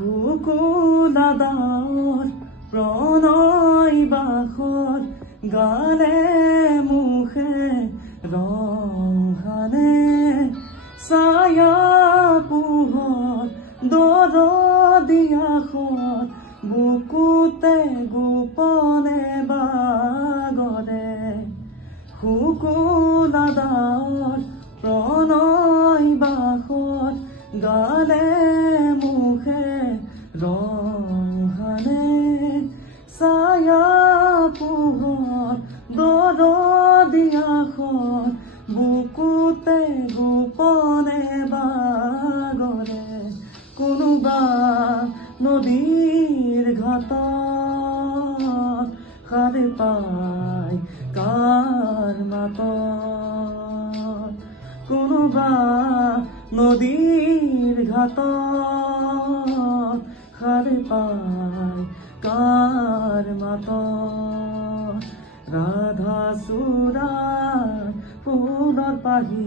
শুকুলাদাৰ প্ৰণয় বাসত গালে মুখে ৰংহানে ছায়া পোহৰ দৰদিয়াখত বুকুতে গোপনে বাগৰে শুকুলাদাৰ প্ৰণয় বাসত গালে মুখে ৰংহানে ছায়া পোহৰ দৰদিয়াখত বুকুতে গোপনে বাগৰে কোনোবা নদীৰ ঘাটত সাৰ পাই কাৰ মাতত কোনোবা নদীৰ ঘাটত সাৰ পাই কাৰ মাতত ৰাধা চূড়াৰ ফুলৰ পাহি